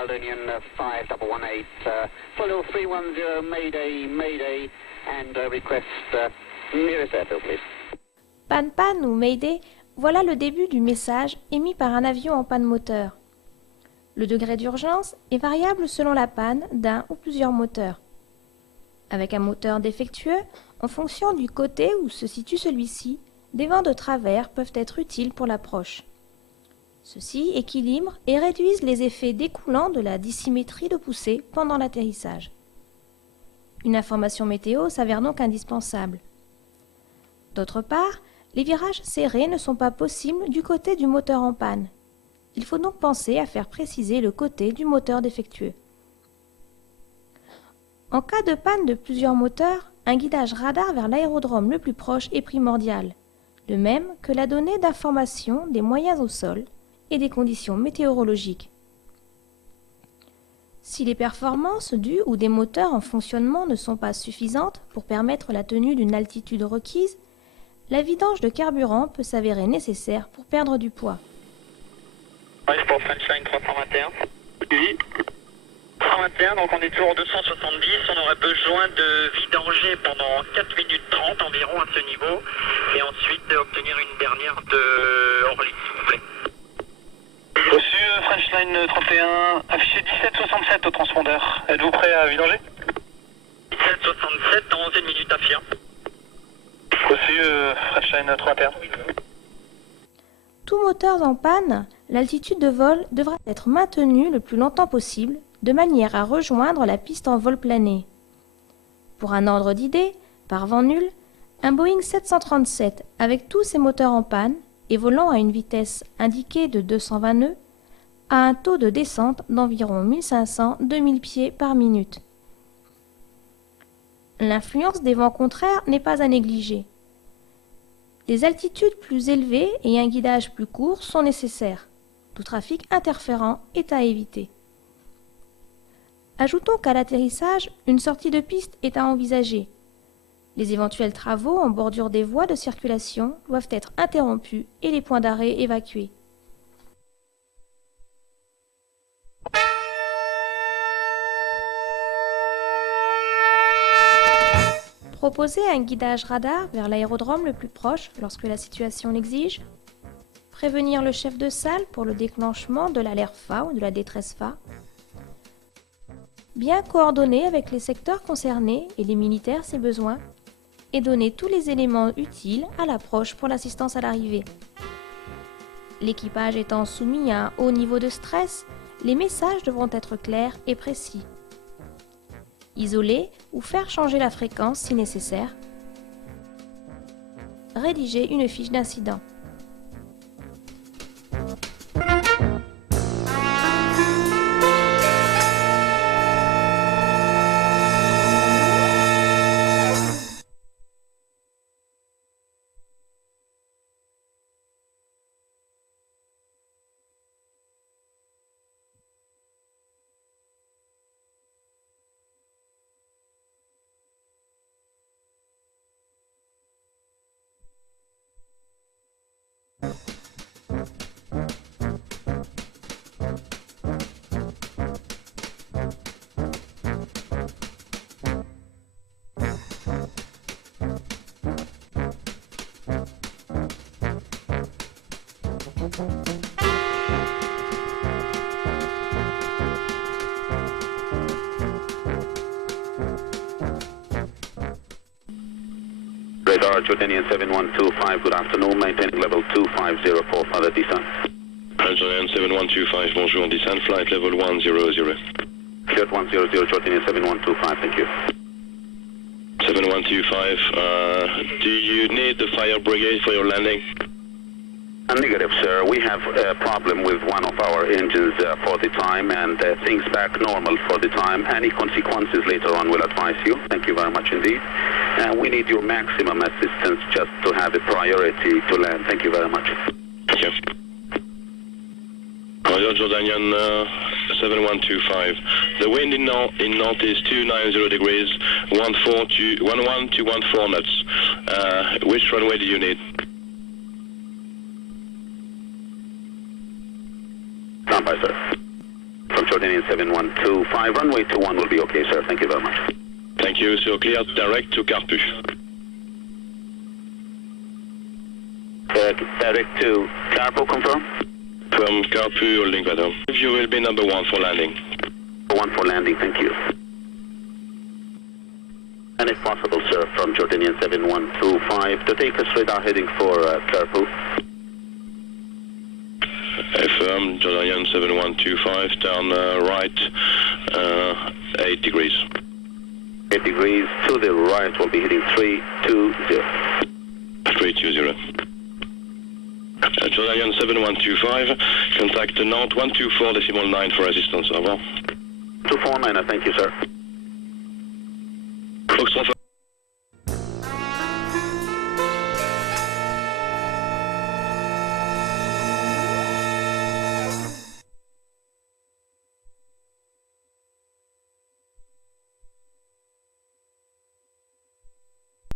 Caledonian 5118, follow 310, Mayday, Mayday, and request nearest airfield, please. Panne ou Mayday, voilà le début du message émis par un avion en panne moteur. Le degré d'urgence est variable selon la panne d'un ou plusieurs moteurs. Avec un moteur défectueux, en fonction du côté où se situe celui-ci, des vents de travers peuvent être utiles pour l'approche. Ceux-ci équilibrent et réduisent les effets découlant de la dissymétrie de poussée pendant l'atterrissage. Une information météo s'avère donc indispensable. D'autre part, les virages serrés ne sont pas possibles du côté du moteur en panne. Il faut donc penser à faire préciser le côté du moteur défectueux. En cas de panne de plusieurs moteurs, un guidage radar vers l'aérodrome le plus proche est primordial, de même que la donnée d'information des moyens au sol et des conditions météorologiques. Si les performances du ou des moteurs en fonctionnement ne sont pas suffisantes pour permettre la tenue d'une altitude requise, la vidange de carburant peut s'avérer nécessaire pour perdre du poids. Oui, pour Frenchline 321. Oui. 321, donc on est toujours 270, on aurait besoin de vidanger pendant 4 minutes 30 environ à ce niveau, et ensuite obtenir une dernière de Orly, s'il vous plaît. Reçu Frenchline 31, affiché 1767 au transpondeur. Êtes-vous prêt à vidanger? 1767 dans 11 minutes à FIA. Reçu Frenchline 31. Tous moteurs en panne, l'altitude de vol devra être maintenue le plus longtemps possible, de manière à rejoindre la piste en vol plané. Pour un ordre d'idée, par vent nul, un Boeing 737 avec tous ses moteurs en panne et volant à une vitesse indiquée de 220 nœuds a un taux de descente d'environ 1500-2000 pieds par minute. L'influence des vents contraires n'est pas à négliger. Les altitudes plus élevées et un guidage plus court sont nécessaires. Tout trafic interférent est à éviter. Ajoutons qu'à l'atterrissage, une sortie de piste est à envisager. Les éventuels travaux en bordure des voies de circulation doivent être interrompus et les points d'arrêt évacués. Proposer un guidage radar vers l'aérodrome le plus proche lorsque la situation l'exige. Prévenir le chef de salle pour le déclenchement de l'alerte FA ou de la détresse FA. Bien coordonner avec les secteurs concernés et les militaires si besoin. Et donner tous les éléments utiles à l'approche pour l'assistance à l'arrivée. L'équipage étant soumis à un haut niveau de stress, les messages devront être clairs et précis. Isoler ou faire changer la fréquence si nécessaire. Rédiger une fiche d'incident. Radar Jordanian 7125, good afternoon, maintaining level 2504 for the descent. Jordanian 7125, bonjour, descent, flight level 100. Cleared 100, Jordanian 7125, thank you. 7125, do you need the fire brigade for your landing? Negative, sir. We have a problem with one of our engines for the time, and things back normal for the time. Any consequences later on will advise you. Thank you very much indeed. We need your maximum assistance just to have a priority to land. Thank you very much. Thank you. Roger, Jordanian 7125. The wind in north is 290 degrees, 11 to 14 knots. Which runway do you need? Stand by, sir. From Jordanian 712.5. Runway 21 will be okay, sir. Thank you very much. Thank you. So clear direct to Carpu. Direct to Carpo, confirm? From Carpu, holding pattern. You will be number 1 for landing. 1 for landing, thank you. And if possible, sir, from Jordanian 7125 to take us radar heading for Carpo. Affirm, Jordanian 7125, down right, 8 degrees. 8 degrees to the right, we'll be hitting 320. 320. Jordanian 7125, contact Nantes 124.9 for assistance, au revoir. 249, thank you, sir.